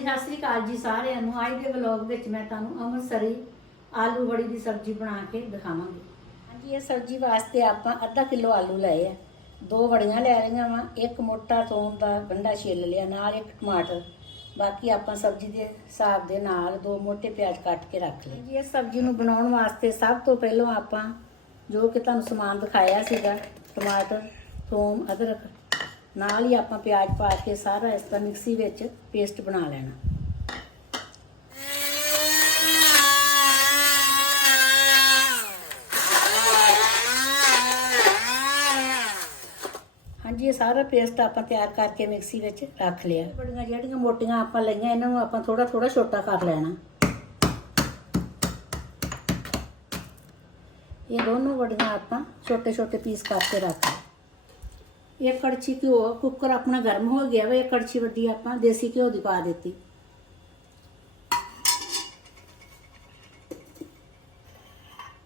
ਹਾਂਜੀ ਸਤਿ ਸ੍ਰੀ ਅਕਾਲ ਜੀ ਸਾਰਿਆਂ ਨੂੰ। ਅੱਜ ਦੇ ਵਲੌਗ ਵਿੱਚ ਮੈਂ ਤੁਹਾਨੂੰ ਅੰਮ੍ਰਿਤਸਰੀ ਆਲੂ ਵੜੀ ਦੀ ਸਬਜ਼ੀ ਬਣਾ ਕੇ ਦਿਖਾਵਾਂਗੀ। ਹਾਂਜੀ ਇਹ ਸਬਜ਼ੀ ਵਾਸਤੇ ਆਪਾਂ ਅੱਧਾ ਕਿਲੋ ਆਲੂ ਲਏ ਆ। ਦੋ ਵੜੀਆਂ ਲੈ ਲਈਆਂ ਵਾ ਇੱਕ ਮੋਟਾ ਥੋਮ ਦਾ ਗੰਢਾ ਛਿੱਲ ਲਿਆ ਨਾਲ ਇੱਕ ਟਮਾਟਰ। ਬਾਕੀ ਆਪਾਂ ਸਬਜ਼ੀ ਦੇ ਹਿਸਾਬ ਦੇ ਨਾਲ ਦੋ ਮੋਟੇ ਪਿਆਜ਼ ਕੱਟ ਕੇ ਰੱਖ ਲਏ। ਜੀ ਇਸ ਸਬਜ਼ੀ ਨੂੰ ਬਣਾਉਣ ਵਾਸਤੇ ਸਭ ਤੋਂ ਪਹਿਲਾਂ ਆਪਾਂ ਜੋ ਕਿ ਤੁਹਾਨੂੰ ਸਮਾਨ ਦਿਖਾਇਆ ਸੀਗਾ ਟਮਾਟਰ ਥੋਮ ਅਦਰਕ ਨਾਲ ਹੀ ਆਪਾਂ ਪਿਆਜ਼ ਪਾ ਕੇ ਸਾਰਾ ਇਸ ਤਰ੍ਹਾਂ ਮਿਕਸੀ ਵਿੱਚ ਪੇਸਟ ਬਣਾ ਲੈਣਾ। ਹਾਂਜੀ, ਇਹ ਸਾਰਾ ਪੇਸਟ ਆਪਾਂ ਤਿਆਰ ਕਰਕੇ ਮਿਕਸੀ ਵਿੱਚ ਰੱਖ ਲਿਆ। ਬੜੀਆਂ ਜਿਹੜੀਆਂ ਮੋਟੀਆਂ ਆਪਾਂ ਲਈਆਂ, ਇਹਨਾਂ ਨੂੰ ਆਪਾਂ ਥੋੜਾ ਥੋੜਾ ਛੋਟਾ ਕਰ ਲੈਣਾ। ਇਹ ਦੋਨੋਂ ਵੜੀਆਂ ਆਪਾਂ ਛੋਟੇ ਛੋਟੇ ਪੀਸ ਕਰਕੇ ਰੱਖ ਲਿਆ ਇਹ ਕੜਛੀ ਘਿਓ, ਕੁੱਕਰ ਆਪਣਾ ਗਰਮ ਹੋ ਗਿਆ ਵਾ, ਇਹ ਕੜਛੀ ਵੱਡੀ ਆਪਾਂ ਦੇਸੀ ਘਿਓ ਦੀ ਪਾ ਦਿੱਤੀ।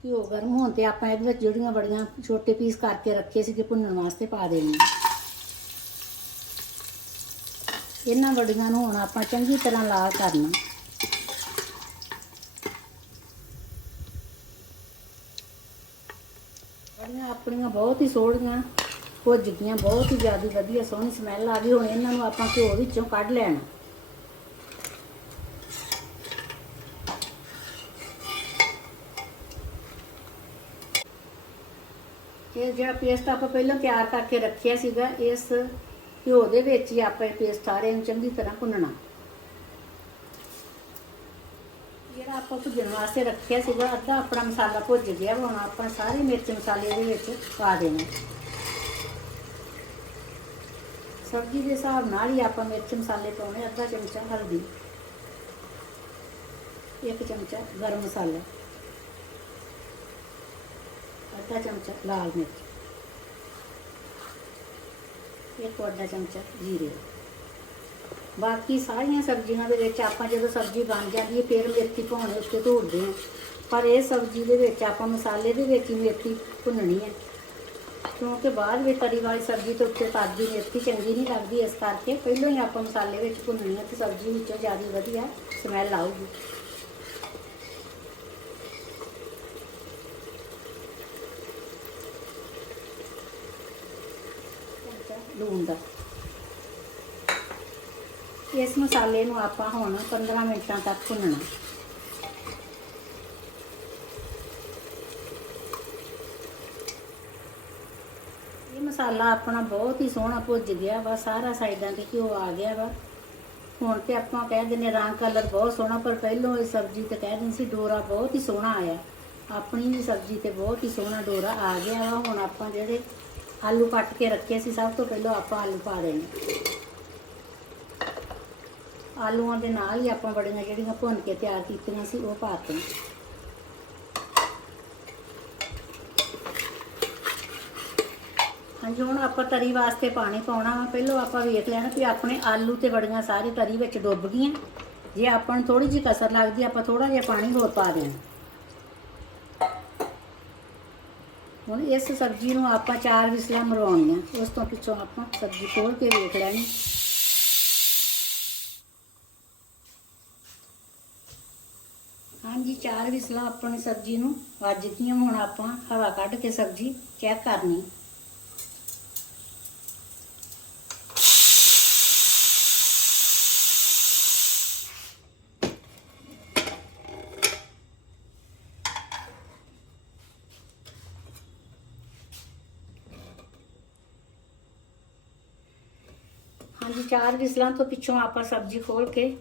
ਘਿਓ ਗਰਮ ਹੋਣ ਤੇ ਆਪਾਂ ਇਹਦੇ ਵਿੱਚ ਜਿਹੜੀਆਂ ਬੜੀਆਂ ਛੋਟੇ ਪੀਸ ਕਰਕੇ ਰੱਖੇ ਸੀਗੇ, ਭੁੰਨਣ ਵਾਸਤੇ ਪਾ ਦੇਣੀ ਇਹਨਾਂ ਵੜੀਆਂ ਨੂੰ ਹੁਣ ਆਪਾਂ ਚੰਗੀ ਤਰ੍ਹਾਂ ਲਾਲ ਕਰਨਾ। ਵੜੀਆਂ ਆਪਣੀਆਂ ਬਹੁਤ ਹੀ ਸੋਹਣੀਆਂ ਭੁੱਜ ਗਈਆਂ ਬਹੁਤ ਹੀ ਜ਼ਿਆਦਾ ਵਧੀਆ ਸੋਹਣੀ ਸਮੈਲ ਆ ਗਈ। ਹੁਣ ਇਹਨਾਂ ਨੂੰ ਆਪਾਂ ਘਿਓ ਵਿੱਚੋਂ ਕੱਢ ਲੈਣਾ। ਇਹ ਜਿਹੜਾ ਪੇਸਟ ਆਪਾਂ ਪਹਿਲਾਂ ਤਿਆਰ ਕਰਕੇ ਰੱਖਿਆ ਸੀਗਾ ਇਸ ਘਿਓ ਦੇ ਵਿੱਚ ਹੀ ਆਪਾਂ ਇਹ ਪੇਸਟ ਸਾਰੇ ਨੂੰ ਚੰਗੀ ਤਰ੍ਹਾਂ ਭੁੰਨਣਾ। ਜਿਹੜਾ ਆਪਾਂ ਭੁੱਜਣ ਵਾਸਤੇ ਰੱਖਿਆ ਸੀਗਾ ਅੱਧਾ ਆਪਣਾ ਮਸਾਲਾ ਭੁੱਜ ਗਿਆ ਵਾ, ਹੁਣ ਆਪਾਂ ਸਾਰੇ ਮਿਰਚ ਮਸਾਲੇ ਇਹਦੇ ਵਿੱਚ ਪਾ ਦੇਣੇ। ਸਬਜ਼ੀ ਦੇ ਹਿਸਾਬ ਨਾਲ ਹੀ ਆਪਾਂ ਮਿਰਚ ਮਸਾਲੇ ਪਾਉਣੇ, ਅੱਧਾ ਚਮਚਾ ਹਲਦੀ, ਇੱਕ ਚਮਚਾ ਗਰਮ ਮਸਾਲਾ, ਅੱਧਾ ਚਮਚਾ ਲਾਲ ਮਿਰਚ, ਇੱਕ ਅੱਧਾ ਚਮਚਾ ਜੀਰੇ। ਬਾਕੀ ਸਾਰੀਆਂ ਸਬਜ਼ੀਆਂ ਦੇ ਵਿੱਚ ਆਪਾਂ ਜਦੋਂ ਸਬਜ਼ੀ ਬਣ ਜਾਂਦੀ ਹੈ, ਫਿਰ ਮੇਥੀ ਪਾਉਣੇ ਉੱਤੇ ਧੋੜਦੇ ਹਾਂ। ਪਰ ਇਹ ਸਬਜ਼ੀ ਦੇ ਵਿੱਚ ਆਪਾਂ ਮਸਾਲੇ ਦੇ ਵਿੱਚ ਹੀ ਮੇਥੀ ਭੁੰਨਣੀ ਹੈ। ਕਿਉਂਕਿ ਬਾਅਦ ਵਿੱਚ ਤਰੀ ਵਾਲੀ ਸਬਜ਼ੀ ਤੋਂ ਉੱਤੇ ਤਾਜ਼ੀ ਮੇਥੀ ਚੰਗੀ ਨਹੀਂ ਲੱਗਦੀ, ਇਸ ਕਰਕੇ ਪਹਿਲਾਂ ਹੀ ਆਪਾਂ ਮਸਾਲੇ ਵਿੱਚ ਭੁੰਨਣੀ ਹੈ ਤੇ ਸਬਜ਼ੀ ਵਿੱਚੋਂ ਜ਼ਿਆਦਾ ਵਧੀਆ ਸਮੈਲ ਆਊਗੀ। ਲੂਣ ਦਾ। ਇਸ ਮਸਾਲੇ ਨੂੰ ਆਪਾਂ ਹੁਣ 15 ਮਿੰਟਾਂ ਤੱਕ ਭੁੰਨਣਾ ਇਹ ਮਸਾਲਾ ਆਪਣਾ ਬਹੁਤ ਹੀ ਸੋਹਣਾ ਭੁੱਜ ਗਿਆ ਵਾ, ਸਾਰਾ ਸਾਈਡਾਂ ਤੇ ਘਿਓ ਆ ਗਿਆ ਵਾ। ਹੁਣ ਤੇ ਆਪਾਂ ਕਹਿ ਦਿੰਦੇ ਰੰਗ ਕਲਰ ਬਹੁਤ ਸੋਹਣਾ, ਪਰ ਪਹਿਲੋਂ ਇਹ ਸਬਜ਼ੀ ਤੇ ਕਹਿ ਦਿੰਦੇ ਸੀ ਡੋਰਾ ਬਹੁਤ ਹੀ ਸੋਹਣਾ ਆਇਆ। ਆਪਣੀ ਵੀ ਸਬਜ਼ੀ ਤੇ ਬਹੁਤ ਹੀ ਸੋਹਣਾ ਡੋਰਾ ਆ ਗਿਆ ਵਾ। ਹੁਣ ਆਪਾਂ ਜਿਹੜੇ ਆਲੂ ਕੱਟ ਕੇ ਰੱਖੇ ਸੀ, ਸਭ ਤੋਂ ਪਹਿਲਾਂ ਆਪਾਂ ਆਲੂ ਪਾ ਦੇਣੇ। ਆਲੂਆਂ ਦੇ ਨਾਲ ਹੀ ਆਪਾਂ ਬੜੀਆਂ ਜਿਹੜੀਆਂ ਭੁੰਨ ਕੇ ਤਿਆਰ ਕੀਤੀਆਂ ਸੀ, ਉਹ ਪਾਤੀਆਂ ਹਾਂਜੀ, ਹੁਣ ਆਪਾਂ ਤਰੀ ਵਾਸਤੇ ਪਾਣੀ ਪਾਉਣਾ ਵਾ। ਪਹਿਲਾਂ ਆਪਾਂ ਵੇਖ ਲੈਣਾ ਵੀ ਆਪਣੇ ਆਲੂ ਤੇ ਬੜੀਆਂ ਸਾਰੇ ਤਰੀ ਵਿੱਚ ਡੁੱਬ ਗਈਆਂ। ਜੇ ਆਪਾਂ ਨੂੰ ਥੋੜੀ ਜਿਹੀ ਕਸਰ ਲੱਗਦੀ, ਆਪਾਂ ਥੋੜਾ ਜਿਹਾ ਪਾਣੀ ਹੋਰ ਪਾ ਦੇਣਾ। ਹੁਣ ਇਸ ਸਬਜ਼ੀ ਨੂੰ ਆਪਾਂ ਚਾਰ ਵਿਸਲਾਂ ਮਰਵਾਉਣੀਆਂ। ਉਸ ਤੋਂ ਪਿੱਛੋਂ ਆਪਾਂ ਸਬਜ਼ੀ ਖੋਲ ਕੇ ਵੇਖ ਲੈਣੀ। ਹਾਂਜੀ, ਚਾਰ ਵਿਸਲਾਂ ਆਪਣੀ ਸਬਜ਼ੀ ਨੂੰ ਵੱਜ ਗਈਆਂ। ਹੁਣ ਆਪਾਂ ਹਵਾ ਕੱਢ ਕੇ ਸਬਜ਼ੀ ਚੈੱਕ ਕਰਨੀ। ਹਾਂਜੀ, ਚਾਰ ਵਿਸਲਾਂ ਤੋਂ ਪਿੱਛੋਂ ਆਪਾਂ ਸਬਜ਼ੀ ਖੋਲ ਕੇ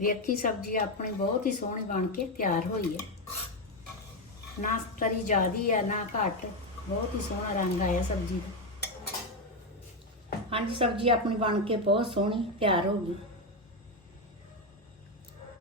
ਵੇਖੀ, ਸਬਜ਼ੀ ਆਪਣੀ ਬਹੁਤ ਹੀ ਸੋਹਣੀ ਬਣ ਕੇ ਤਿਆਰ ਹੋਈ ਹੈ। ਨਾ ਤਰੀ ਜ਼ਿਆਦੀ ਹੈ, ਨਾ ਘੱਟ। ਬਹੁਤ ਹੀ ਸੋਹਣਾ ਰੰਗ ਆਇਆ ਸਬਜ਼ੀ ਦਾ। ਹਾਂਜੀ, ਸਬਜ਼ੀ ਆਪਣੀ ਬਣ ਕੇ ਬਹੁਤ ਸੋਹਣੀ ਤਿਆਰ ਹੋ ਗਈ।